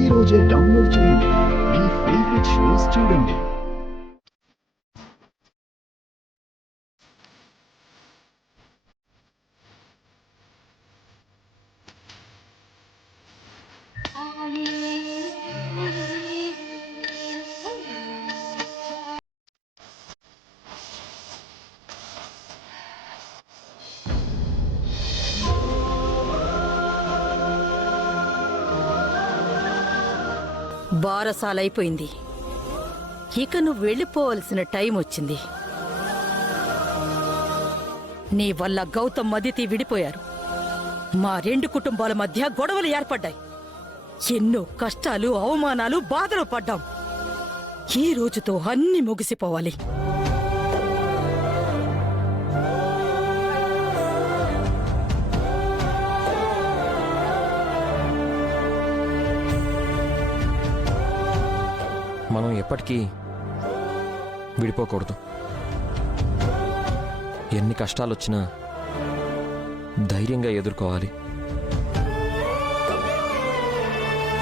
ఈ రోజే డౌన్లోడ్ చేయండి. మీ ఫేవరెట్ షోస్ చూడండి. బారసాలైపోయింది. ఇక నువ్వు వెళ్ళిపోవలసిన టైం వచ్చింది. నీ వల్ల గౌతమ్ అదితి విడిపోయారు. మా రెండు కుటుంబాల మధ్య గొడవలు ఏర్పడ్డాయి. ఎన్నో కష్టాలు, అవమానాలు, బాధలు పడ్డాం. ఈ రోజుతో అన్నీ ముగిసిపోవాలి. మనం ఎప్పటికీ విడిపోకూడదు. ఎన్ని కష్టాలు వచ్చినా ధైర్యంగా ఎదుర్కోవాలి.